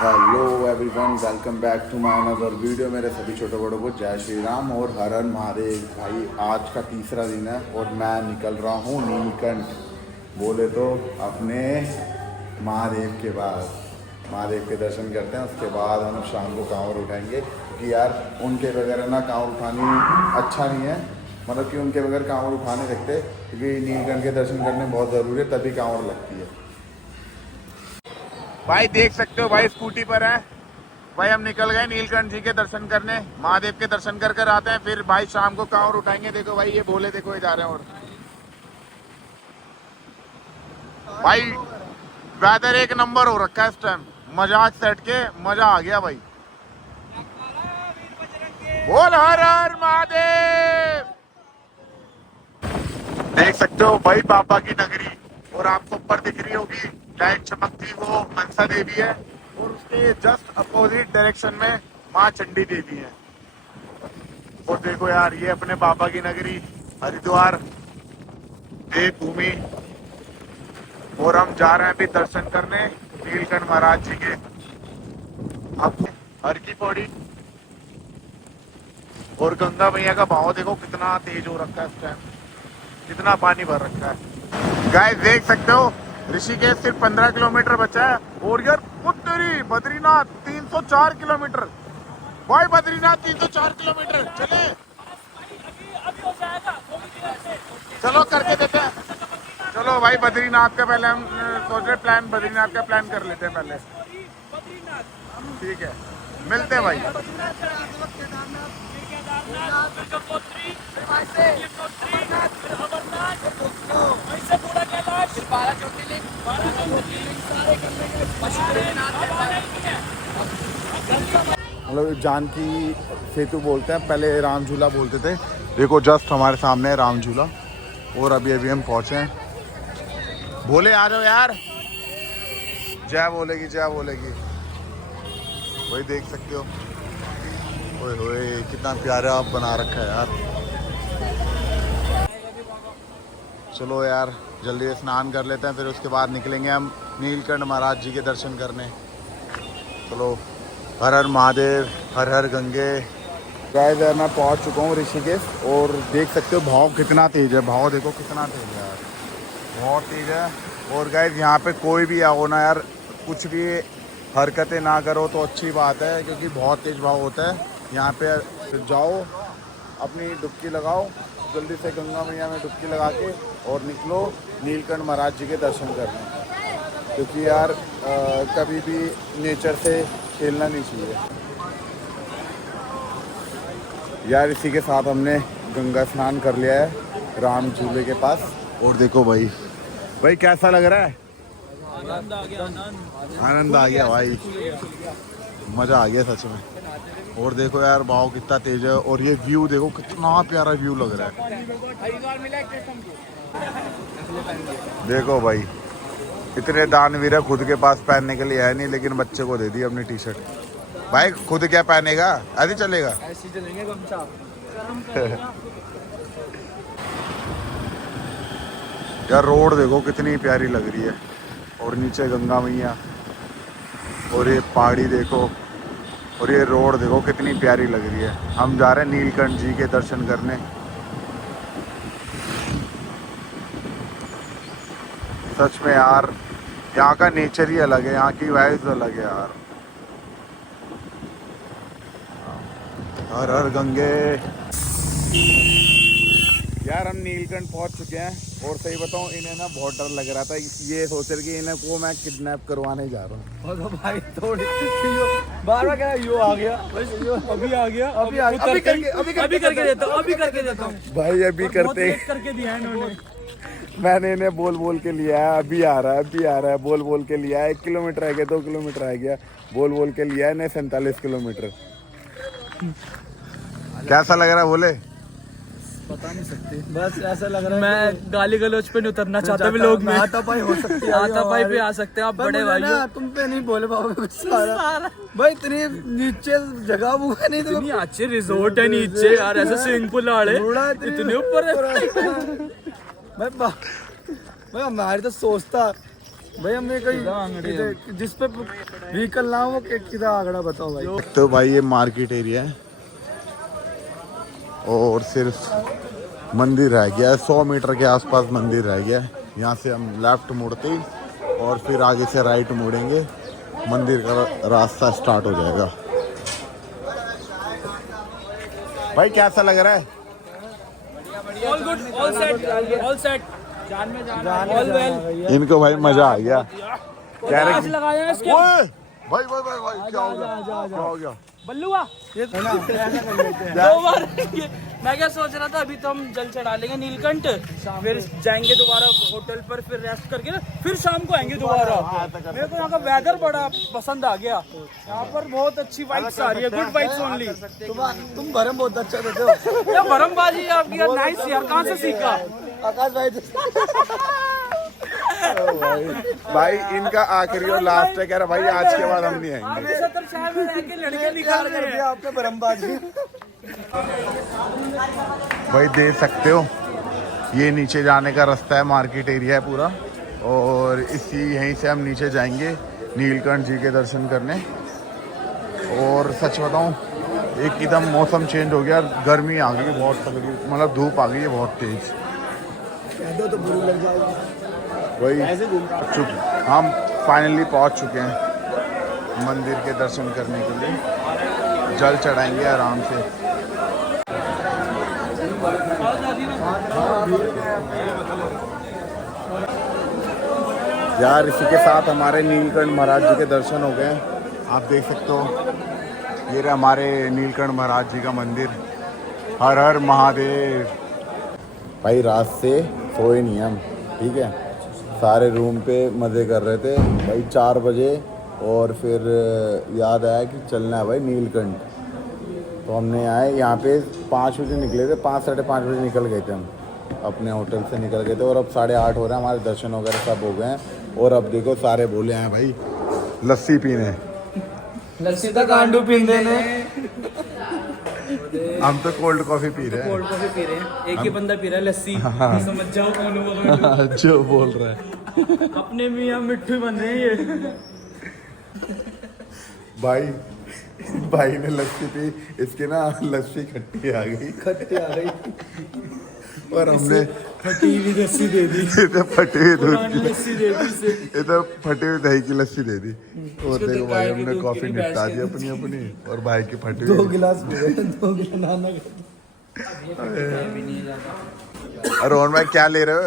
Hello everyone, welcome back to my another video. मेरे सभी छोटे बड़ों को जय श्री राम और हर हर महादेव। भाई आज का तीसरा दिन है और मैं निकल रहा हूँ नीलकंठ, बोले तो अपने महादेव के बाद। महादेव के दर्शन करते हैं, उसके बाद हम शाम को कांवर उठाएंगे, क्योंकि यार उनके बगैर ना कांवर उठानी अच्छा नहीं है। मतलब कि उनके बगैर कांवर उठा नहीं सकते, क्योंकि नीलकंठ के दर्शन करने बहुत ज़रूरी है, तभी कांवर लगती है। भाई देख सकते हो, भाई स्कूटी पर है। भाई हम निकल गए नीलकंठ जी के दर्शन करने, महादेव के दर्शन कर कर आते हैं, फिर भाई शाम को कांवर उठाएंगे। देखो भाई ये भोले, देखो ये जा रहे हैं। और भाई वेदर एक नंबर हो रखा है इस टाइम, मजाक सेट के मजा आ गया भाई। बोल हर हर महादेव। देख सकते हो भाई बाबा की नगरी, और आपको ऊपर दिख रही होगी लाइट चमकती, वो मनसा देवी है, और उसके जस्ट अपोजिट डायरेक्शन में माँ चंडी देवी है। और देखो यार ये अपने बाबा की नगरी हरिद्वार देवभूमि, और हम जा रहे हैं अभी दर्शन करने नीलकंठ महाराज जी के। अब हर की पौड़ी और गंगा मैया का बहाव देखो कितना तेज हो रखा है इस टाइम, कितना पानी भर रखा है। गाइस देख सकते हो ऋषिकेश सिर्फ 15 किलोमीटर बचा है, और यार उत्तरी बद्रीनाथ 304 किलोमीटर। भाई बद्रीनाथ 304 किलोमीटर चले, चलो करके देते हैं। चलो भाई बद्रीनाथ का पहले हम सोच रहे प्लान, बद्रीनाथ का प्लान कर लेते हैं पहले। ठीक है, मिलते हैं भाई। मतलब जानकी सेतु बोलते हैं, पहले राम झूला बोलते थे। देखो जस्ट हमारे सामने है राम झूला, और अभी अभी हम पहुंचे हैं। बोले आ जाओ यार, जय बोलेगी जय बोलेगी। वही देख सकते हो, ओए होए कितना प्यारा आप बना रखा है यार। चलो यार जल्दी से स्नान कर लेते हैं, फिर उसके बाद निकलेंगे हम नीलकंठ महाराज जी के दर्शन करने। चलो हर हर महादेव, हर हर गंगे। गाइस यार मैं पहुंच चुका हूँ ऋषिकेश, और देख सकते हो भाव कितना तेज है। भाव देखो कितना तेज है यार, बहुत तेज है। और गाइस यहाँ पे कोई भी आओ ना यार, कुछ भी हरकतें ना करो तो अच्छी बात है, क्योंकि बहुत तेज भाव होता है यहाँ पे। जाओ अपनी डुबकी लगाओ जल्दी से गंगा मैया में डुबकी लगा के, और निकलो नीलकंठ महाराज जी के दर्शन करने, क्योंकि यार कभी भी नेचर से खेलना नहीं चाहिए यार। इसी के साथ हमने गंगा स्नान कर लिया है राम झूले के पास। और देखो भाई, भाई कैसा लग रहा है? आनंद आ गया, आनंद आ गया भाई, मज़ा आ गया सच में। और देखो यार भाव कितना तेज है, और ये व्यू देखो कितना प्यारा व्यू लग रहा है। देखो भाई इतने दानवीर है, खुद के पास पहनने के लिए है नहीं, लेकिन बच्चे को दे दी अपनी टी शर्ट। भाई खुद क्या पहनेगा, ऐसे चलेगा? ऐसे चलेंगे गमछा। यार रोड देखो कितनी प्यारी लग रही है, और नीचे गंगा मैया, और ये पहाड़ी देखो, और ये रोड देखो कितनी प्यारी लग रही है। हम जा रहे हैं नीलकंठ जी के दर्शन करने। सच में यार यहाँ का नेचर ही अलग है, यहाँ की वाइब्स अलग है यार। हर हर गंगे। यार हम नीलकंठ पहुंच चुके हैं, और सही बताऊं इन्हें ना बहुत डर लग रहा था, ये सोच रहे कि इन्हें को मैं किडनैप करवाने जा रहा हूँ। तो भाई थोड़ी बार-बार कह यो आ गया, बस यो अभी आ गया, अभी करके देता हूँ भाई अभी करते करके दिया है इन्होंने। मैंने इन्हें बोल बोल के लिया है, अभी आ रहा है अभी आ रहा है, बोल बोल के लिया है। 1 किलोमीटर आ गया, 2 किलोमीटर आ गया, बोल बोल के लिया है इन्हें 47 किलोमीटर। कैसा लग रहा है बोले? बता नहीं सकते, बस ऐसा लग रहा है। मैं गाली गलौज पे नहीं उतरना चाहता भी, लोग में हाथापाई हो सकती है, हाथापाई पे आ सकते हैं आप बड़े भाई हो। तुम पे नहीं बोले पाओगे कुछ सारा भाई, इतनी नीचे जगह वो नहीं, इतनी अच्छे रिजॉर्ट है नीचे यार, ऐसे स्विमिंग पूल आड़े इतने ऊपर है। मैं हमारी तो सोचता भाई हमने कहीं जिस पे व्हीकल ना हो वो किधर आगड़ा बताओ भाई। तो भाई ये मार्केट एरिया है और सिर्फ मंदिर रह गया है, 100 मीटर के आसपास मंदिर रह गया है। यहाँ से हम लेफ्ट मुड़ते ही और फिर आगे से राइट मुड़ेंगे, मंदिर का रास्ता स्टार्ट हो जाएगा। भाई कैसा लग रहा है? All good, all set, all set, all well. इनको भाई मजा आ गया। कह रहे लगाया है इसके। ओए, भाई भाई भाई भाई क्या हो गया? क्या हो गया? बल्लुआ ये दो बार मैं क्या सोच रहा था, अभी तो हम जल चढ़ा लेंगे नीलकंठ, फिर जाएंगे दोबारा होटल पर, फिर रेस्ट करके ना फिर शाम को आएंगे दोबारा। मेरे को यहाँ का वेदर बड़ा पसंद आ गया, यहाँ पर बहुत अच्छी वाइब्स आ रही है, गुड वाइब्स ओनली। तुम भरम बहुत अच्छा देते हो क्या भरमबाजी आपकी यार, नाइस यार, कहाँ से सीखा? आकाश भाई। भाई इनका आखिरी और लास्ट है, कह रहा भाई आज के बाद हम नहीं आएंगे। 70 शहर में रह के लड़के निकाल रहे हैं आपने भरमबाजी। भाई देख सकते हो ये नीचे जाने का रास्ता है, मार्केट एरिया है पूरा, और इसी यहीं से हम नीचे जाएंगे नीलकंठ जी के दर्शन करने। और सच बताऊं एकदम मौसम चेंज हो गया, गर्मी आ गई बहुत तगड़ी, मतलब धूप आ गई है बहुत तेज। तो बुरी लग जाएगी। वही हम फाइनली पहुंच चुके हैं मंदिर के दर्शन करने के लिए, जल चढ़ाएंगे आराम से। यार इसी के साथ हमारे नीलकंठ महाराज जी के दर्शन हो गए। आप देख सकते हो ये रहा हमारे नीलकंठ महाराज जी का मंदिर। हर हर महादेव। भाई रात से सोए नहीं हम, ठीक है, सारे रूम पे मज़े कर रहे थे भाई। 4 बजे और फिर याद आया कि चलना है भाई नीलकंठ, तो हमने आए यहाँ पे 5 बजे निकले थे, 5 साढ़े 5 बजे निकल गए थे हम, अपने होटल से निकल गए थे। और अब 8:30 हो रहे हैं, हमारे दर्शन वगैरह सब हो गए हैं। और अब देखो सारे बोले हैं भाई लस्सी पीने, लस्सी तो कांडू पींदे ने, हम तो कोल्ड कॉफ़ी पी रहे हैं। कोल्ड कॉफी पी रहे हैं, एक ही बंदा पी रहा है लस्सी। समझ जाओ कौन हुआ। जो बोल रहा है अपने भी यहाँ मिट्टू बन रहे हैं ये। भाई ने लस्सी पी, इसके ना लस्सी खट्टी आ गई, और हमने फटी हुई लस्सी दे दी, इधर फटी हुई दूध की लस्सी दे दी इसे। इधर फटी हुई दही की लस्सी दे दी। और देखो भाई हमने कॉफी निपटा दी अपनी, और भाई की फटी हुई 2 गिलास पी गए, 2 गिलास नाना। रोहन भाई क्या ले रहे हो?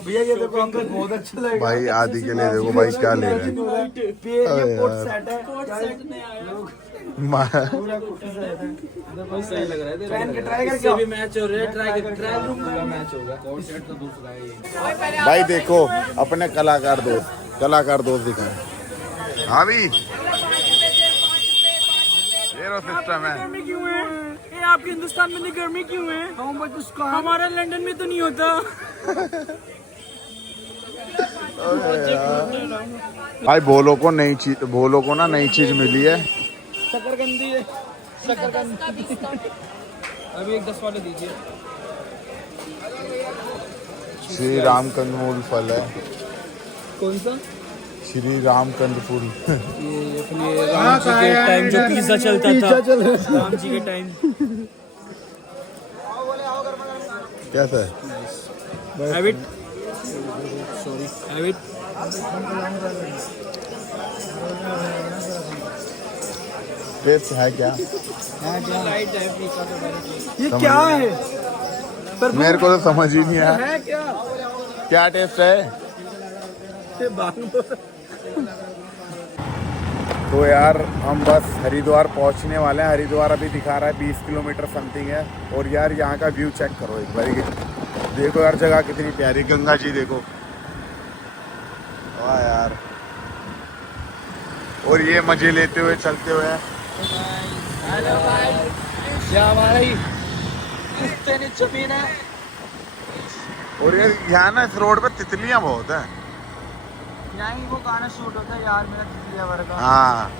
भैया ये देखो हमको बहुत अच्छा लगेगा भाई आदि के लिए देखो भाई क्या ले रहे हैं। ये कोट सेट है, कोट सेट नहीं आया, पूरा कोट सेट है। सही लग रहा है। पहन के ट्राई इससे भी मैच हो रहा है, ट्राई रूम मैच होगा। कोट सेट तो दूसरा है ये। भाई देखो अपने कलाकार दोस्त दिखाए। हाँ भी ये सिस्टम है। गर्मी क्यों है? ये आपके हिंदुस्तान में गर्मी क्यों है? हमारा लंदन में तो नहीं होता। भाई भोलो को ना नई चीज मिली है। शकरकंदी है, शकरकंदी। अभी एक 10 वाले दीजिए। श्री रामकंद मूल फल है। कौन सा? श्री रामकंद फूल। ये अपने राम जी के टाइम जो पिज्जा चलता था, राम जी के टाइम। कैसा है? Have it, sorry, have it. Test है क्या? लाइट है फीका तो डायरेक्टली। ये क्या है? मेरे को तो समझ ही नहीं आया है क्या? क्या टेस्ट है। ये बांगो। तो यार हम बस हरिद्वार पहुंचने वाले हैं। हरिद्वार अभी दिखा रहा है 20 किलोमीटर समथिंग है। और यार यहाँ का व्यू चेक करो एक बार, देखो यार जगह कितनी प्यारी, गंगा जी देखो, वाह यार। और ये मजे लेते हुए चलते हुए हेलो भाई, ये हमारा ही कुत्ते ने जमीन है। और यार यहाँ ना इस रोड पे तितलियाँ बहुत हैं। यहाँ ही वो गाना शूट होता है यार मेरा तितलिया वर्गा। हाँ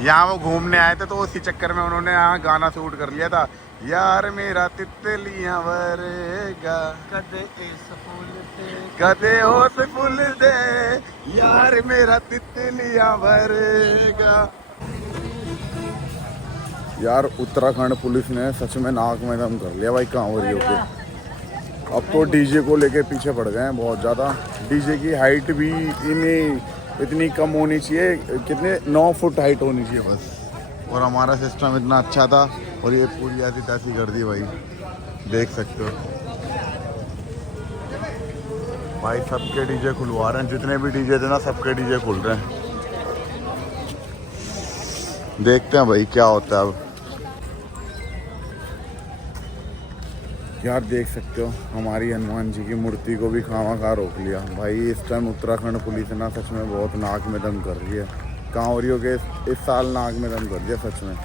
यहाँ वो घूमने आए थे तो उसी चक्कर में उन्होंने यहाँ गाना शूट कर लिया था यार मेरा तितलियां वरेगा कदे इस फूल ते कदे होश फुल दे यार मेरा तितलियां वरेगा। यार उत्तराखंड पुलिस ने सच में नाक में दम कर लिया भाई कांवरियों के। अब तो डीजे को लेके पीछे पड़ गए हैं बहुत ज़्यादा। डीजे की हाइट भी इतनी कम होनी चाहिए, कितने 9 फुट हाइट होनी चाहिए बस। और हमारा सिस्टम इतना अच्छा था और ये पूरी ऐसी तैसी कर दी भाई, देख सकते हो भाई। सबके डीजे खुलवा रहे हैं, जितने भी डीजे थे ना सबके डीजे खुल रहे हैं। देखते हैं भाई क्या होता है अब। यार देख सकते हो हमारी हनुमान जी की मूर्ति को भी खामा रोक लिया भाई। इस टाइम उत्तराखंड पुलिस ना सच में बहुत नाक में दम कर रही है। कांवरियों के इस साल नाक में दम कर दिया सच में,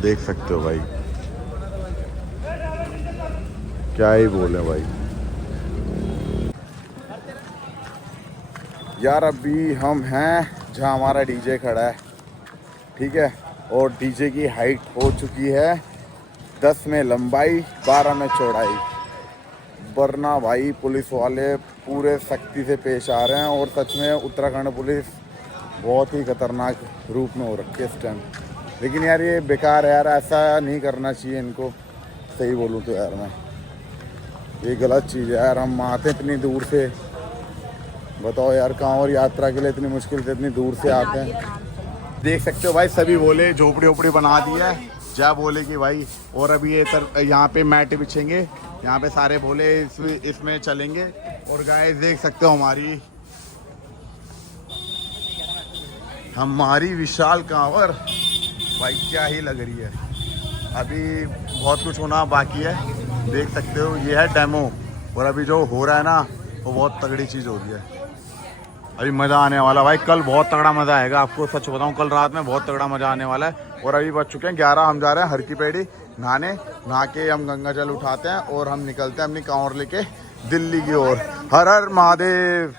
देख सकते हो भाई। क्या ही बोले भाई। यार अभी हम हैं जहाँ हमारा डीजे खड़ा है, ठीक है। और डीजे की हाइट हो चुकी है 10 में लंबाई 12 में चौड़ाई। वरना भाई पुलिस वाले पूरे सख्ती से पेश आ रहे हैं। और सच में उत्तराखंड पुलिस बहुत ही खतरनाक रूप में हो रखी है इस टाइम। लेकिन यार ये बेकार है यार, ऐसा नहीं करना चाहिए इनको, सही बोलूँ तो यार मैं, ये गलत चीज़ है यार। हम आते इतनी दूर से, बताओ यार, कांवड़ यात्रा के लिए इतनी मुश्किल से इतनी दूर से आते हैं। देख सकते हो भाई सभी बोले झोपड़ी ओपड़ी बना दी है, जा बोले कि भाई। और अभी ये यहाँ पे मैट बिछेंगे, यहाँ पे सारे बोले इसमें चलेंगे। और गाइस देख सकते हो हमारी विशाल कांवर भाई क्या ही लग रही है। अभी बहुत कुछ होना बाकी है, देख सकते हो ये है डेमो। और अभी जो हो रहा है ना वो बहुत तगड़ी चीज़ हो रही है। अभी मज़ा आने वाला भाई, कल बहुत तगड़ा मज़ा आएगा आपको सच बताऊं। कल रात में बहुत तगड़ा मज़ा आने वाला है। और अभी बज चुके हैं 11, हम जा रहे हैं हर की पेड़ी नहाने। नहा के हम गंगा जल उठाते हैं और हम निकलते हैं अपनी कांवर लेके दिल्ली की ओर। हर हर महादेव।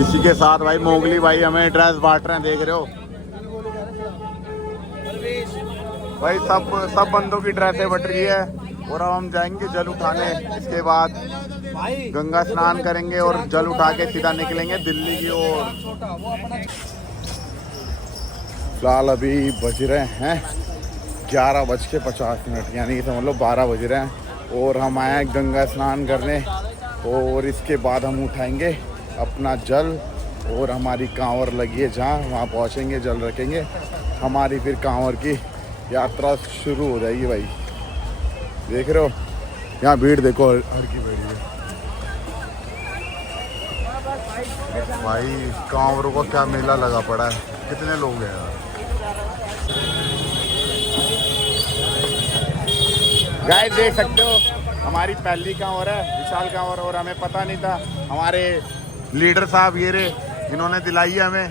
इसी के साथ भाई मोगली भाई हमें ड्रेस बांट रहे हैं, देख रहे हो भाई। सब बंदों की ड्रेसें बट रही है। और अब हम जाएंगे जल उठाने, इसके बाद गंगा स्नान करेंगे और जल उठा के सीधा निकलेंगे दिल्ली की ओर। फिलहाल अभी बज रहे हैं 11:50, यानी कि समझ लो 12 बज रहे हैं। और हम आए हैं गंगा स्नान करने और इसके बाद हम उठाएंगे अपना जल। और हमारी कांवर लगी है जहाँ, वहाँ पहुँचेंगे, जल रखेंगे। हमारी फिर कांवर की यात्रा शुरू हो जाएगी भाई। देख रहे हो यहाँ भीड़ देखो, हर की भीड़ है भाई। कांवरों को क्या मेला लगा पड़ा है, कितने लोग हैं यार। गाइस देख सकते हो हमारी पहली कांवर है, विशाल कांवर। और हमें पता नहीं था, हमारे लीडर साहब ये रे, इन्होंने दिलाई है हमें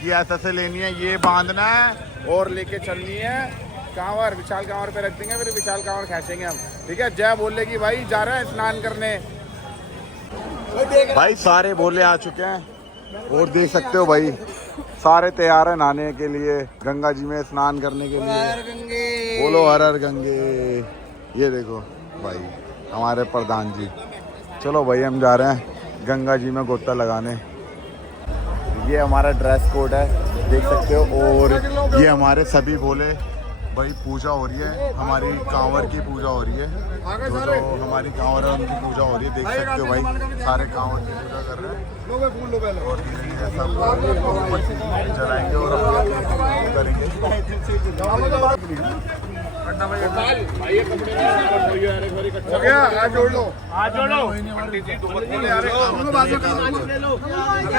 कि ऐसे लेनी है, ये बांधना है और लेके चलनी है कांवर। विशाल कांवर पे रख देंगे, फिर विशाल कांवर खींचेंगे हम, ठीक है। जय बोले कि भाई जा रहे हैं स्नान करने। भाई सारे बोले आ चुके हैं और देख सकते हो भाई सारे तैयार हैं नहाने के लिए, गंगा जी में स्नान करने के लिए। बोलो हर हर गंगे। ये देखो भाई हमारे प्रधान जी। चलो भाई हम जा रहे हैं गंगा जी में गोता लगाने। ये हमारा ड्रेस कोड है, देख सकते हो। और ये हमारे सभी बोले भाई पूजा हो रही है, हमारी कांवर की पूजा हो रही है। जो हमारी कांवर है उनकी पूजा हो रही है, देख सकते हो भाई सारे कांवर की पूजा कर रहे हैं। और सब जलाएंगे और करेंगे।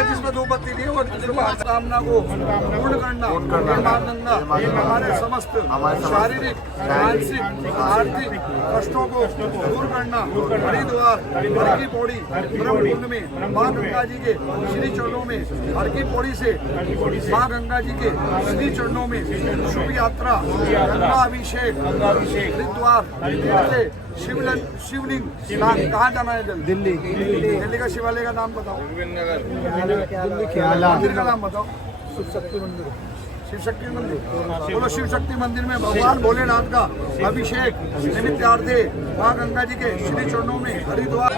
जिसमें दो पत्ती नहीं हो, कामना को पूर्ण करना, हमारे समस्त शारीरिक, मानसिक, आर्थिक कष्टों को दूर करना। हरिद्वार हर की पौड़ी ब्रह्मकुंड में माँ गंगा जी के श्री चरणों में, हर की पौड़ी से माँ गंगा जी के श्री चरणों में शुभ यात्रा, गंगा अभिषेक, हरिद्वार से शिवलिंग। कहाँ जाना है? दिल्ली। दिल्ली का शिवालय का नाम बताओ, मंदिर का नाम बताओ। शिव शक्ति मंदिर, शिव शक्ति मंदिर। बोलो शिव शक्ति मंदिर में भगवान भोलेनाथ का अभिषेक निमित्तार्थे माँ गंगा जी के श्री चरणों में हरिद्वार।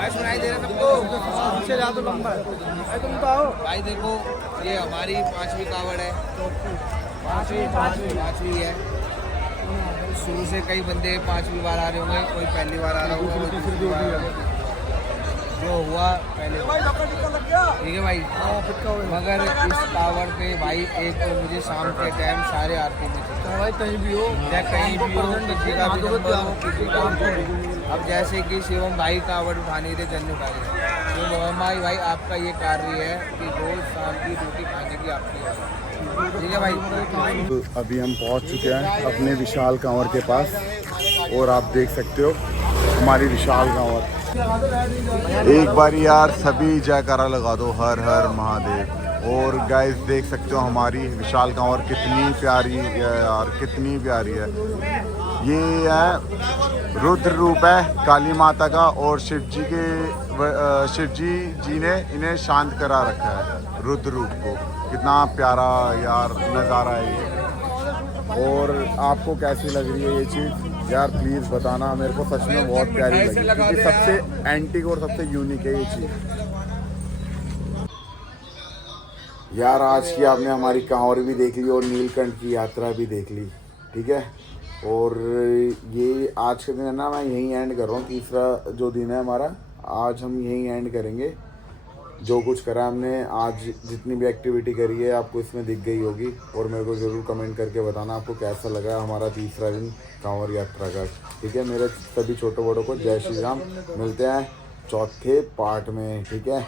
भाई देखो ये हमारी 5वीं कावड़ है, 5वीं है। शुरू से कई बंदे 5वीं बार आ रहे होंगे, कोई पहली बार आ रहा होगा, कोई दूसरी बार। जो हुआ पहले ठीक है भाई, मगर इस कावड़ पे भाई एक तो मुझे शाम के टाइम सारे आरती में भाई कहीं भी हो, या कहीं भी हो, किसी का भी नंबर हो, किसी का भी। अब जैसे कि शिवम भाई कावड़ उठाने थे, जन्नू भाई, तो मोहम्मद भाई आपका ये कार्य है कि रोज शाम की रोटी खाने की आपकी है, ठीक है भाई। तो अभी हम पहुंच चुके हैं अपने विशाल कांवर के पास और आप देख सकते हो हमारी विशाल कांवर। एक बार यार सभी जयकारा लगा दो, हर हर महादेव। और गाइस देख सकते हो हमारी विशाल कांवर कितनी प्यारी है यार, कितनी प्यारी है। ये है रुद्र रूप है काली माता का, और शिव जी ने इन्हें शांत करा रखा है रुद्र रूप को। कितना प्यारा यार नज़ारा है ये। और आपको कैसी लग रही है ये चीज़ यार, प्लीज़ बताना। मेरे को सच में बहुत प्यारी लगी, क्योंकि सबसे एंटीक और सबसे यूनिक है ये चीज़ यार। आज की आपने हमारी कांवर भी देख ली और नीलकंठ की यात्रा भी देख ली, ठीक है। और ये आज के दिन है ना, मैं यहीं एंड कर रहा हूँ। तीसरा जो दिन है हमारा, आज हम यहीं एंड करेंगे। जो कुछ करा हमने आज, जितनी भी एक्टिविटी करी है आपको इसमें दिख गई होगी। और मेरे को ज़रूर कमेंट करके बताना आपको कैसा लगा हमारा तीसरा दिन कांवर यात्रा का, ठीक है। मेरे सभी छोटे बड़ों को जय श्री राम। मिलते हैं चौथे पार्ट में, ठीक है।